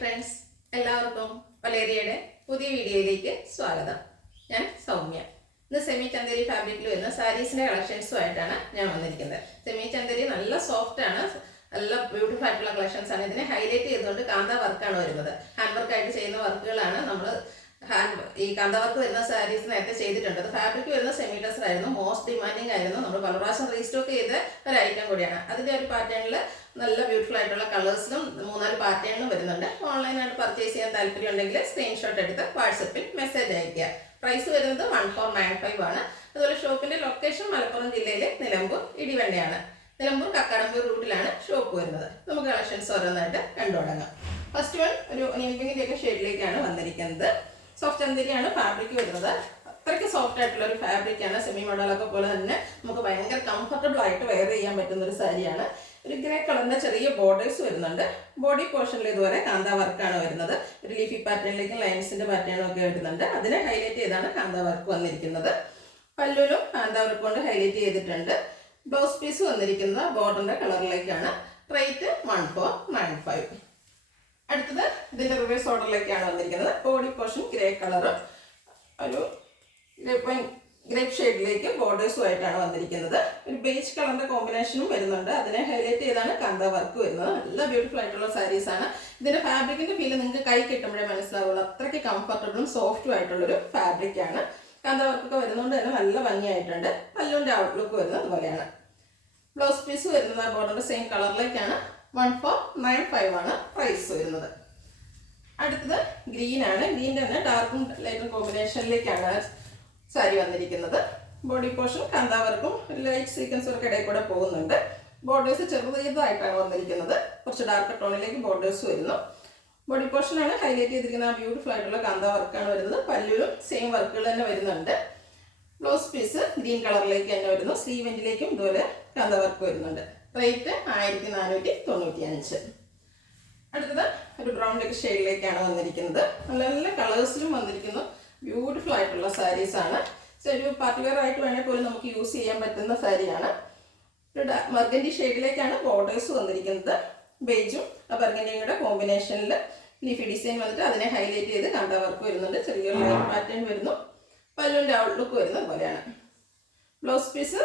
Friends, എല്ലാവർക്കും വലേറിയയുടെ പുതിയ വീഡിയോയിലേക്ക് സ്വാഗതം. ഞാൻ സൗമ്യ. ഇന്ന് സെമി ചന്ദേരി ഫാബ്രിക്കിൽ വരുന്ന സാരീസിന്റെ കളക്ഷൻസുമായിട്ടാണ് ഞാൻ വന്നിരിക്കുന്നത്. സെമി ചന്ദേരി നല്ല സോഫ്റ്റ് ആണ്, നല്ല ബ്യൂട്ടിഫുൾ ആയിട്ടുള്ള കളക്ഷൻസ് ആണ്. ഇതിനെ ഹൈലൈറ്റ് ചെയ്തുകൊണ്ട് കാന്ത വർക്കാണ് വരുന്നത്. ഹാൻഡ് വർക്കായിട്ട് ചെയ്യുന്ന വർക്കുകളാണ് നമ്മൾ ഈ കാന്ത വർക്ക് വരുന്ന സാരീസ് നേരത്തെ ചെയ്തിട്ടുണ്ട്. അത് ഫാബ്രിക് വരുന്ന സെമി ടെസർ ആയിരുന്നു, മോസ്റ്റ് ഡിമാൻഡിങ് ആയിരുന്നു. നമ്മൾ പല പ്രാവശ്യം റീസ്റ്റോക്ക് ചെയ്ത ഒരു ഐറ്റം കൂടിയാണ്. അതിൻ്റെ ഒരു പാറ്റേണിൽ നല്ല ബ്യൂട്ടിഫുൾ ആയിട്ടുള്ള കളേഴ്സിലും 3-4 പാറ്റേണിലും വരുന്നുണ്ട്. ഓൺലൈനായിട്ട് പർച്ചേസ് ചെയ്യാൻ താല്പര്യം ഉണ്ടെങ്കിൽ സ്ക്രീൻഷോട്ട് എടുത്ത് വാട്സപ്പിൽ മെസ്സേജ് അയയ്ക്കുക. പ്രൈസ് വരുന്നത് 1495 ആണ്. അതുപോലെ ഷോപ്പിന്റെ ലൊക്കേഷൻ മലപ്പുറം ജില്ലയിലെ നിലമ്പൂർ ഇടിവണ്ണയാണ്. നിലമ്പൂർ കക്കാടമ്പൂർ റൂട്ടിലാണ് ഷോപ്പ് വരുന്നത്. നമുക്ക് കളക്ഷൻസ് ഓരോന്നായിട്ട് കണ്ടു തുടങ്ങാം. ഫസ്റ്റ് വൺ ഒരു ഒനിയൻ ഒക്കെ ഷെയ്ഡിലേക്കാണ് വന്നിരിക്കുന്നത്. സോഫ്റ്റ് ചന്ദേരിയാണ് ഫാബ്രിക് വരുന്നത്. അത്രയ്ക്ക് സോഫ്റ്റ് ആയിട്ടുള്ള ഒരു ഫാബ്രിക്കാണ്. സെമി മോഡലൊക്കെ പോലെ തന്നെ നമുക്ക് ഭയങ്കര കംഫർട്ടബിൾ ആയിട്ട് വെയർ ചെയ്യാൻ പറ്റുന്ന ഒരു സാരിയാണ്. ഒരു ഗ്രേ കളറിന്റെ ചെറിയ ബോർഡേഴ്സ് വരുന്നുണ്ട്. ബോഡി പോർഷനിൽ ഇതുവരെ കാന്ത വർക്കാണ് വരുന്നത്. ഒരു ലീഫി പാറ്റേണിലേക്കും ലൈൻസിന്റെ പാറ്റേണും ഒക്കെ വരുന്നുണ്ട്. അതിനെ ഹൈലൈറ്റ് ചെയ്താണ് കാന്ത വർക്ക് വന്നിരിക്കുന്നത്. പല്ലുലും കാന്ത വർക്ക് കൊണ്ട് ഹൈലൈറ്റ് ചെയ്തിട്ടുണ്ട്. ബ്ലൗസ് പീസ് വന്നിരിക്കുന്നത് ബോർഡറിന്റെ കളറിലേക്കാണ്. റേറ്റ് 1495. അടുത്തത് ഇതിന്റെ റിവേഴ്സ് ഓർഡറിലേക്കാണ് വന്നിരിക്കുന്നത്. ബോഡി പോർഷൻ ഗ്രേ കളർ, ഒരു ഗ്രേപ്പ് ഷെയ്ഡിലേക്ക് ബോർഡേഴ്സുമായിട്ടാണ് വന്നിരിക്കുന്നത്. ഒരു ബേജ് കളറിന്റെ കോമ്പിനേഷനും വരുന്നുണ്ട്. അതിനെ ഹൈലൈറ്റ് ചെയ്താണ് കാന്ത വർക്ക് വരുന്നത്. നല്ല ബ്യൂട്ടിഫുൾ ആയിട്ടുള്ള സാരീസ് ആണ്. ഇതിന്റെ ഫാബ്രിക്കിന്റെ ഫീൽ നിങ്ങൾക്ക് കൈ കിട്ടുമ്പോഴേ മനസ്സിലാവുള്ളൂ. അത്രയ്ക്ക് കംഫർട്ടബിളും സോഫ്റ്റും ആയിട്ടുള്ളൊരു ഫാബ്രിക് ആണ്. കാന്ത വർക്കൊക്കെ വരുന്നതുകൊണ്ട് തന്നെ നല്ല ഭംഗിയായിട്ടുണ്ട്. പല്ലുവിന്റെ ഔട്ട്ലുക്ക് വരുന്നത് അതുപോലെയാണ്. ബ്ലൗസ് പീസ് വരുന്നത് ബോർഡറിന്റെ സെയിം കളറിലേക്കാണ്. 1495 ആണ് പ്രൈസ് വരുന്നത്. അടുത്തത് ഗ്രീൻ ആണ്. ഗ്രീൻ്റെ തന്നെ ഡാർക്കും ലൈറ്റും കോമ്പിനേഷനിലേക്കാണ് സാരി വന്നിരിക്കുന്നത്. ബോഡി പോർഷൻ കാന്ത വർക്കും ലൈറ്റ് സീക്വൻസ് വർക്ക് ഇടയിൽ കൂടെ പോകുന്നുണ്ട്. ബോർഡേഴ്സ് ചെറുതായിട്ടാണ് വന്നിരിക്കുന്നത്. കുറച്ച് ഡാർക്ക് ടോണിലേക്ക് ബോർഡേഴ്സ് വരുന്നു. ബോഡി പോർഷനാണ് ഹൈലൈറ്റ് ചെയ്തിരിക്കുന്നത്. ബ്യൂട്ടിഫുൾ ആയിട്ടുള്ള കാന്ത വർക്കാണ് വരുന്നത്. പല്ലുവിലും സെയിം വർക്കുകൾ തന്നെ വരുന്നുണ്ട്. ബ്ലൗസ് പീസ് ഗ്രീൻ കളറിലേക്ക് തന്നെ വരുന്നു. സ്ലീവ് എൻഡിലേക്കും ഇതുപോലെ കാന്ത വർക്ക് വരുന്നുണ്ട്. റേറ്റ് 1495. അടുത്തത് ഒരു ബ്രൗൺ ലെഗ് ഷെയ്ഡിലേക്കാണ് വന്നിരിക്കുന്നത്. നല്ല നല്ല കളേഴ്സിലും വന്നിരിക്കുന്നു. ബ്യൂട്ടിഫുൾ ആയിട്ടുള്ള സാരീസ് ആണ്. ഒരു പാർട്ടി വെയർ ആയിട്ട് വേണേൽ പോലും നമുക്ക് യൂസ് ചെയ്യാൻ പറ്റുന്ന സാരിയാണ്. ഒരു മർഗൻഡി ഷെയ്ഡിലേക്കാണ് ബോർഡേഴ്സ് വന്നിരിക്കുന്നത്. ബേജും ബർഗൻഡിയും കൂടെ കോമ്പിനേഷനിൽ ലീഫി ഡിസൈൻ വന്നിട്ട് അതിനെ ഹൈലൈറ്റ് ചെയ്ത് കാന്ത വർക്ക് വരുന്നുണ്ട്. ചെറിയൊരു ലൈൻ പാറ്റേൺ വരുന്നു. പല്ലുവിൻ്റെ ഔട്ട്ലുക്ക് വരുന്നത് പോലെയാണ്. ബ്ലൗസ് പീസ്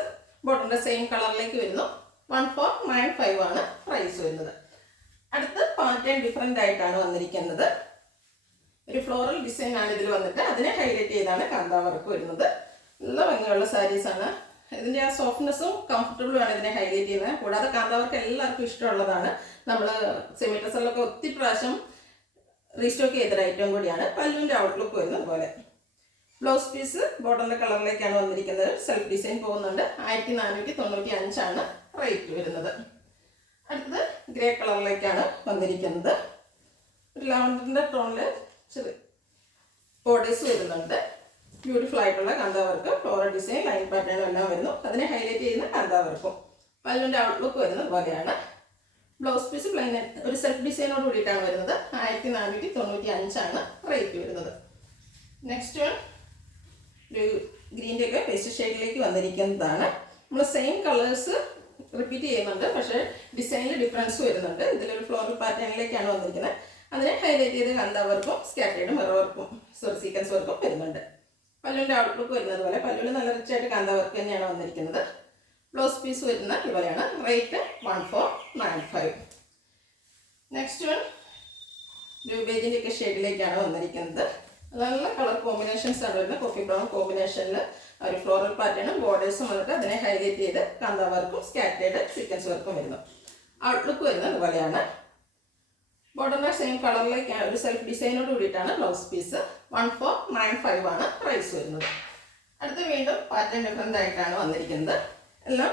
ബോട്ടറിന്റെ സെയിം കളറിലേക്ക് വരുന്നു. 1495 ആണ് പ്രൈസ് വരുന്നത്. അടുത്ത് പാറ്റേൺ ഡിഫറെൻ്റ് ആയിട്ടാണ് വന്നിരിക്കുന്നത്. ഒരു ഫ്ലോറൽ ഡിസൈൻ ആണ് ഇതിൽ വന്നിട്ട് അതിനെ ഹൈലൈറ്റ് ചെയ്താണ് കാന്ത വർക്ക് വരുന്നത്. നല്ല ഭംഗിയുള്ള സാരീസ് ആണ്. ഇതിൻ്റെ ആ സോഫ്റ്റ്നെസ്സും കംഫർട്ടബിളും ആണ് ഇതിനെ ഹൈലൈറ്റ് ചെയ്യുന്നത്. കൂടാതെ കാന്ത വർക്ക് എല്ലാവർക്കും ഇഷ്ടമുള്ളതാണ്. നമ്മൾ സെമി ടെസറിലൊക്കെ ഒത്തിരി പ്രാവശ്യം റീസ്റ്റോക്ക് ചെയ്തൊരു ഐറ്റം കൂടിയാണ്. പല്ലുവിൻ്റെ ഔട്ട്ലുക്ക് വരുന്നത് പോലെ. ബ്ലൗസ് പീസ് ബോർഡറിന്റെ കളറിലേക്കാണ് വന്നിരിക്കുന്നത്. സെൽഫ് ഡിസൈൻ പോകുന്നുണ്ട്. 1495 ആണ് റേറ്റ് വരുന്നത്. അടുത്തത് ഗ്രേ കളറിലേക്കാണ് വന്നിരിക്കുന്നത്. ഒരു ലാവൻഡറിന്റെ ടോണില് ചെറിയ ബോർഡേഴ്സ് വരുന്നുണ്ട്. ബ്യൂട്ടിഫുൾ ആയിട്ടുള്ള കാന്ത വർക്ക്, ഫ്ലോറൽ ഡിസൈൻ, ലൈൻ പാറ്റേണും എല്ലാം വരുന്നു. അതിനെ ഹൈലൈറ്റ് ചെയ്യുന്ന കാന്ത വർക്കും. പല്ലുവിൻ്റെ ഔട്ട്ലുക്ക് വരുന്നത് പോലെയാണ്. ബ്ലൗസ് പീസ് പ്ലെയിൻ ഒരു സെൽഫ് ഡിസൈനോട് കൂടിയിട്ടാണ് വരുന്നത്. 1495 ആണ് റേറ്റ് വരുന്നത്. നെക്സ്റ്റ് വൺ ഒരു ഗ്രീൻ്റെ ഒക്കെ പേസ്റ്റ് ഷെയ്ഡിലേക്ക് വന്നിരിക്കുന്നതാണ്. നമ്മൾ സെയിം കളേഴ്സ് റിപ്പീറ്റ് ചെയ്യുന്നുണ്ട്, പക്ഷേ ഡിസൈനിൽ ഡിഫറൻസ് വരുന്നുണ്ട്. ഇതിലൊരു ഫ്ലോറൽ പാറ്റേണിലേക്കാണ് വന്നിരിക്കുന്നത്. അതിനെ ഹൈലൈറ്റ് ചെയ്ത് കാന്ത വർക്കും സ്കാറ്റേർഡ് മിറർ വർക്കും സീക്വൻസ് വർക്കും വരുന്നുണ്ട്. പല്ലുവിൻ്റെ ഔട്ട്ലുക്ക് വരുന്നത് പോലെ. പല്ലുവിൽ നല്ല റിച്ച് ആയിട്ട് കാന്ത വർക്ക് തന്നെയാണ് വന്നിരിക്കുന്നത്. ബ്ലൗസ് പീസ് വരുന്ന ഇതുപോലെയാണ്. റേറ്റ് 1495. നെക്സ്റ്റ് വൺ രൂപേജിൻ്റെ ഒക്കെ ഷെയ്ഡിലേക്കാണ് വന്നിരിക്കുന്നത്. നല്ല കളർ കോമ്പിനേഷൻസ് ആണ് വരുന്നത്. കോഫി ബ്രൗൺ കോമ്പിനേഷനിൽ ഒരു ഫ്ലോറൽ പാറ്റേണും ബോർഡേഴ്സും വന്നിട്ട് അതിനെ ഹൈലൈറ്റ് ചെയ്ത് കാന്ത വർക്കും സ്കാറ്റേർഡ് സീക്വൻസ് വർക്കും വരുന്നു. ഔട്ട്ലുക്ക് വരുന്നത് അതുപോലെയാണ്. ബോർഡറിന്റെ സെയിം കളറിലേക്ക് ഒരു സെൽഫ് ഡിസൈനോട് കൂടിയിട്ടാണ് ബ്ലൗസ് പീസ്. 1495 ആണ് പ്രൈസ് വരുന്നത്. അടുത്ത വീണ്ടും പാറ്റേൺ ഡിഫറെൻ്റ് ആയിട്ടാണ് വന്നിരിക്കുന്നത്. എല്ലാം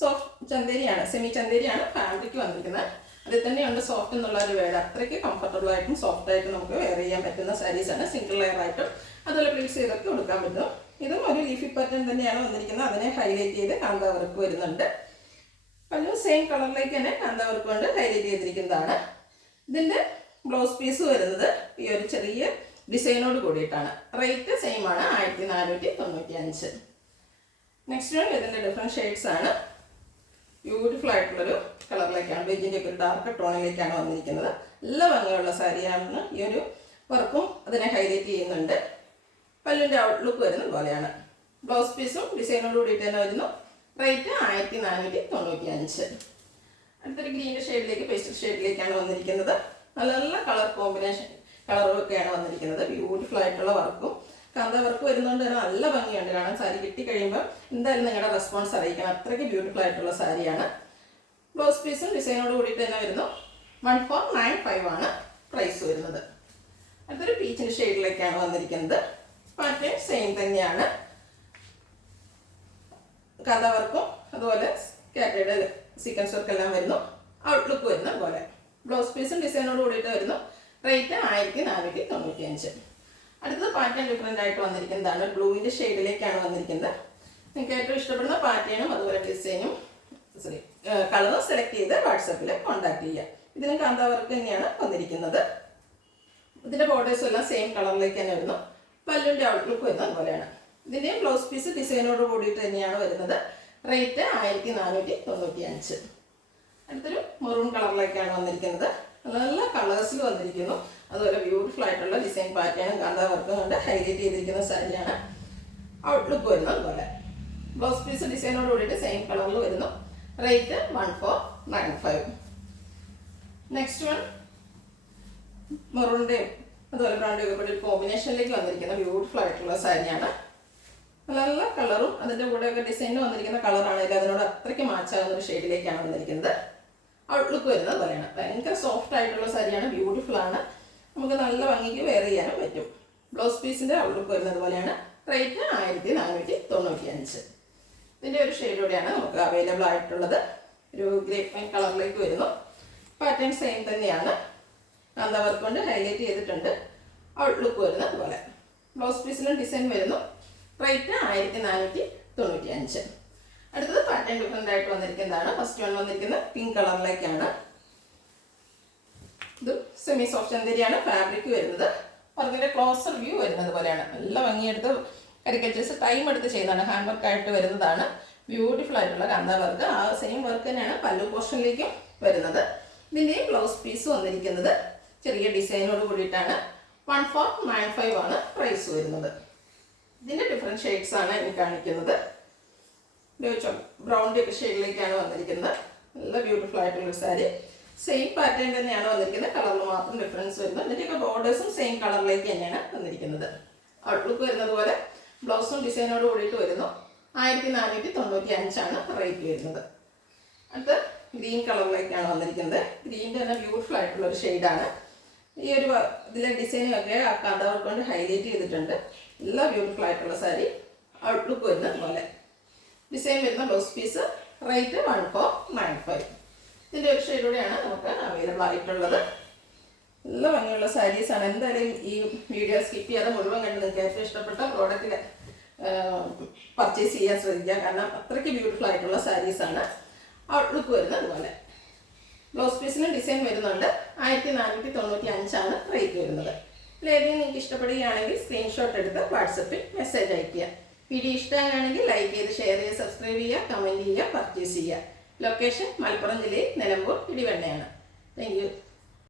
സോഫ്റ്റ് ചന്ദേരിയാണ്, സെമി ചന്ദേരിയാണ് ഫാബ്രിക് വന്നിരിക്കുന്നത്. അതിൽ തന്നെയുണ്ട് സോഫ്റ്റ് എന്നുള്ള ഒരു വേർഡ്. അത്രയ്ക്ക് കംഫർട്ടബിൾ ആയിട്ടും സോഫ്റ്റ് ആയിട്ടും നമുക്ക് വെയർ ചെയ്യാൻ പറ്റുന്ന സാരീസാണ്. സിംഗിൾ ലെയർ ആയിട്ടും അതുപോലെ പ്ലീറ്റ്സ് ചെയ്തൊക്കെ കൊടുക്കാൻ പറ്റും. ഇതും ഒരു ലീഫി പാറ്റേൺ തന്നെയാണ് വന്നിരിക്കുന്നത്. അതിനെ ഹൈലൈറ്റ് ചെയ്ത് കാന്ത വർക്ക് വരുന്നുണ്ട്. പല്ലും സെയിം കളറിലേക്ക് തന്നെ കാന്ത വർക്ക് കൊണ്ട് ഹൈലൈറ്റ് ചെയ്തിരിക്കുന്നതാണ്. ഇതിൻ്റെ ബ്ലൗസ് പീസ് വരുന്നത് ഈ ഒരു ചെറിയ ഡിസൈനോട് കൂടിയിട്ടാണ്. റേറ്റ് സെയിം ആണ്, 1495. നെക്സ്റ്റ് വൺ ഇതിൻ്റെ ഡിഫറെൻറ്റ് ഷെയ്ഡ്സ് ആണ്. ബ്യൂട്ടിഫുൾ ആയിട്ടുള്ളൊരു കളറിലേക്കാണ്, ബെജിൻ്റെ ഒക്കെ ഒരു ഡാർക്ക് ടോണിലേക്കാണ് വന്നിരിക്കുന്നത്. നല്ല ഭംഗിയുള്ള സാരിയാണ്. ഈ ഒരു വർക്കും അതിനെ ഹൈലൈറ്റ് ചെയ്യുന്നുണ്ട്. പല്ലിൻ്റെ ഔട്ട്ലുക്ക് വരുന്നത് പോലെയാണ്. ബ്ലൗസ് പീസും ഡിസൈനോട് കൂടിയിട്ട് തന്നെ വരുന്നു. റേറ്റ് 1495. അടുത്തൊരു ഗ്രീൻ്റെ ഷെയ്ഡിലേക്ക് പേസ്റ്റൽ ഷെയ്ഡിലേക്കാണ് വന്നിരിക്കുന്നത്. നല്ല നല്ല കളർ കോമ്പിനേഷൻ കളറൊക്കെയാണ് വന്നിരിക്കുന്നത്. ബ്യൂട്ടിഫുൾ ആയിട്ടുള്ള വർക്കും കാന്ത വർക്ക് വരുന്നതുകൊണ്ട് തന്നെ നല്ല ഭംഗിയുണ്ട് കാണാൻ. സാരി കിട്ടിക്കഴിയുമ്പോൾ എന്തായാലും നിങ്ങളുടെ റെസ്പോൺസ് അറിയിക്കണം. അത്രയ്ക്ക് ബ്യൂട്ടിഫുൾ ആയിട്ടുള്ള സാരിയാണ്. ബ്ലൗസ് പീസും ഡിസൈനോട് കൂടിയിട്ട് തന്നെ വരുന്നു. 1495 ആണ് പ്രൈസ് വരുന്നത്. അടുത്തൊരു പീച്ചിൻ്റെ ഷെയ്ഡിലേക്കാണ് വന്നിരിക്കുന്നത്. പാറ്റേൺ സെയിം തന്നെയാണ്. കഥ വർക്കും അതുപോലെ കാറ്റയുടെ സീക്വൻസ് വർക്ക് എല്ലാം വരുന്നു. ഔട്ട്ലുക്ക് വരുന്ന പോലെ ബ്ലൗസ് പീസും ഡിസൈനോട് കൂടിയിട്ട് വരുന്നു. റേറ്റ് 1495. അടുത്തത് പാറ്റേൺ ഡിഫറെൻ്റ് ആയിട്ട് വന്നിരിക്കുന്നതാണ്. ബ്ലൂവിൻ്റെ ഷെയ്ഡിലേക്കാണ് വന്നിരിക്കുന്നത്. നിങ്ങൾക്ക് ഏറ്റവും ഇഷ്ടപ്പെടുന്ന പാറ്റേണും അതുപോലെ ഡിസൈനും കളറും സെലക്ട് ചെയ്ത് വാട്സപ്പിൽ കോൺടാക്ട് ചെയ്യുക. ഇതിലും കാന്ത വർക്ക് തന്നെയാണ് വന്നിരിക്കുന്നത്. ഇതിൻ്റെ ബോർഡേഴ്സും എല്ലാം സെയിം കളറിലേക്ക് തന്നെ വരുന്നു. പല്ലിൻ്റെ ഔട്ട്ലുക്ക് വരുന്നത് അതുപോലെയാണ്. ഇതിൻ്റെയും ബ്ലൗസ് പീസ് ഡിസൈനോട് കൂടിയിട്ട് തന്നെയാണ് വരുന്നത്. റേറ്റ് 1495. അടുത്തൊരു മെറൂൺ കളറിലേക്കാണ് വന്നിരിക്കുന്നത്. നല്ല കളേഴ്സിൽ വന്നിരിക്കുന്നു. അതുപോലെ ബ്യൂട്ടിഫുൾ ആയിട്ടുള്ള ഡിസൈൻ പാറ്റേണും കാന്ത വർക്കും കൊണ്ട് ഹൈലൈറ്റ് ചെയ്തിരിക്കുന്ന സാരിയാണ്. ഔട്ട്ലുക്ക് വരുന്നത് അതുപോലെ ബ്ലൗസ് പീസ് ഡിസൈനോട് കൂടിയിട്ട് സെയിം കളറിൽ വരുന്നു. റേറ്റ് 1495. നെക്സ്റ്റ് വൺ മെറൂണിൻ്റെയും അതുപോലെ ബ്രൗണിൻ്റെയും ഒക്കെ കൂടി ഒരു കോമ്പിനേഷനിലേക്ക് വന്നിരിക്കുന്ന ബ്യൂട്ടിഫുൾ ആയിട്ടുള്ള സാരിയാണ്. നല്ല നല്ല കളറും അതിൻ്റെ കൂടെയൊക്കെ ഡിസൈനിൽ വന്നിരിക്കുന്ന കളറാണെങ്കിൽ അതിനോട് അത്രയ്ക്ക് മാച്ചാകുന്ന ഒരു ഷെയ്ഡിലേക്കാണ് വന്നിരിക്കുന്നത്. ഔട്ട്ലുക്ക് വരുന്നത് പോലെയാണ്. ഭയങ്കര സോഫ്റ്റ് ആയിട്ടുള്ള സാരിയാണ്. ബ്യൂട്ടിഫുൾ ആണ്. നമുക്ക് നല്ല ഭംഗിക്ക് വെയർ ചെയ്യാനും പറ്റും. ബ്ലൗസ് പീസിൻ്റെ ഔട്ട്ലുക്ക് വരുന്നത് പോലെയാണ്. റേറ്റ് 1495. ഇതിൻ്റെ ഒരു ഷെയ്ഡോടെയാണ് നമുക്ക് അവൈലബിൾ ആയിട്ടുള്ളത്. ഒരു ഗ്രേപ്പ് വൈൻ കളറിലേക്ക് വരുന്നു. പാറ്റേൺ സെയിം തന്നെയാണ്. കാന്ത വർക്ക് കൊണ്ട് ഹൈലൈറ്റ് ചെയ്തിട്ടുണ്ട്. ഔട്ട്ലുക്ക് വരുന്നത് അതുപോലെ ബ്ലൗസ് പീസിലും ഡിസൈൻ വരുന്നു. റേറ്റ് 1495. അടുത്തത് പാറ്റേൺ ഡിഫറെൻ്റ് ആയിട്ട് വന്നിരിക്കുന്നതാണ്. ഫസ്റ്റ് വൺ വന്നിരിക്കുന്നത് പിങ്ക് കളറിലേക്കാണ്. ഇത് സെമി സോഫ്റ്റ് ചന്തരിയാണ് ഫാബ്രിക് വരുന്നത്. വർക്കിൻ്റെ ക്ലോസർ വ്യൂ വരുന്നത് പോലെയാണ്. നല്ല ഭംഗിയെടുത്ത് കരിക്കച്ചേഴ്സ് ടൈം എടുത്ത് ചെയ്യുന്നതാണ്. ഹാൻഡ് വർക്ക് ആയിട്ട് വരുന്നതാണ്. ബ്യൂട്ടിഫുൾ ആയിട്ടുള്ള കാന്ത വർക്ക്. ആ സെയിം വർക്ക് തന്നെയാണ് പല്ലു പോർഷനിലേക്കും വരുന്നത്. ഇതിൻ്റെയും ബ്ലൗസ് പീസ് വന്നിരിക്കുന്നത് ചെറിയ ഡിസൈനോട് കൂടിയിട്ടാണ്. 1495 ആണ് പ്രൈസ് വരുന്നത്. ഇതിൻ്റെ ഡിഫറെൻറ്റ് ഷെയ്ഡ്സ് ആണ് എനിക്ക് കാണിക്കുന്നത്. ബ്രൗണിൻ്റെ ഒക്കെ ഷെയ്ഡിലേക്കാണ് വന്നിരിക്കുന്നത്. നല്ല ബ്യൂട്ടിഫുൾ ആയിട്ടുള്ള സാരി. സെയിം പാറ്റേൺ തന്നെയാണ് വന്നിരിക്കുന്നത്. കളറിൽ മാത്രം ഡിഫറൻസ് വരുന്നത്. ഇതിൻ്റെയൊക്കെ ബോർഡേഴ്സും സെയിം കളറിലേക്ക് തന്നെയാണ് വന്നിരിക്കുന്നത്. ഔട്ട്ലുക്ക് വരുന്നത് പോലെ ബ്ലൗസും ഡിസൈനോട് കൂടിയിട്ട് വരുന്നു. 1495 ആണ് റേറ്റ് വരുന്നത്. അടുത്ത് ഗ്രീൻ കളറിലേക്കാണ് വന്നിരിക്കുന്നത്. ഗ്രീൻ്റെ തന്നെ ബ്യൂട്ടിഫുൾ ആയിട്ടുള്ള ഒരു ഷെയ്ഡാണ്. ഈ ഒരു ഇതിലെ ഡിസൈനൊക്കെ ആ കാന്ത വർക്ക് കൊണ്ട് ഹൈലൈറ്റ് ചെയ്തിട്ടുണ്ട്. എല്ലാ ബ്യൂട്ടിഫുൾ ആയിട്ടുള്ള സാരി. ഔട്ട്ലുക്ക് വരുന്നത് പോലെ ഡിസൈൻ വരുന്ന ബ്ലൗസ് പീസ്. റേറ്റ് 1495. ഇതിൻ്റെ ഒരു ഷെയ്ഡോടെയാണ് നമുക്ക് അവൈലബിൾ ആയിട്ടുള്ളത്. നല്ല ഭംഗിയുള്ള സാരീസാണ്. എന്തായാലും ഈ വീഡിയോ സ്കിപ്പ് ചെയ്യാതെ മുഴുവൻ കണ്ട് നിങ്ങൾക്ക് ഏറ്റവും ഇഷ്ടപ്പെട്ട പ്രോഡക്റ്റിൽ പർച്ചേസ് ചെയ്യാൻ ശ്രദ്ധിക്കുക. കാരണം അത്രയ്ക്ക് ബ്യൂട്ടിഫുൾ ആയിട്ടുള്ള സാരീസാണ്. ഔട്ട്ലുക്ക് വരുന്നത് അതുപോലെ ബ്ലൗസ് പീസിന് ഡിസൈൻ വരുന്നുണ്ട്. 1495 ആണ് റേറ്റ് വരുന്നത്. ഇതിലേതെങ്കിലും നിങ്ങൾക്ക് ഇഷ്ടപ്പെടുകയാണെങ്കിൽ സ്ക്രീൻഷോട്ട് എടുത്ത് വാട്സപ്പിൽ മെസ്സേജ് അയയ്ക്കുക. വീഡിയോ ഇഷ്ടമാണെങ്കിൽ ലൈക്ക് ചെയ്ത് ഷെയർ ചെയ്ത് സബ്സ്ക്രൈബ് ചെയ്യുക, കമൻറ്റ് ചെയ്യുക, പർച്ചേസ് ചെയ്യുക. ലൊക്കേഷൻ മലപ്പുറം ജില്ലയിൽ നിലമ്പൂർ ഇടിവണ്ണയാണ്. Thank you.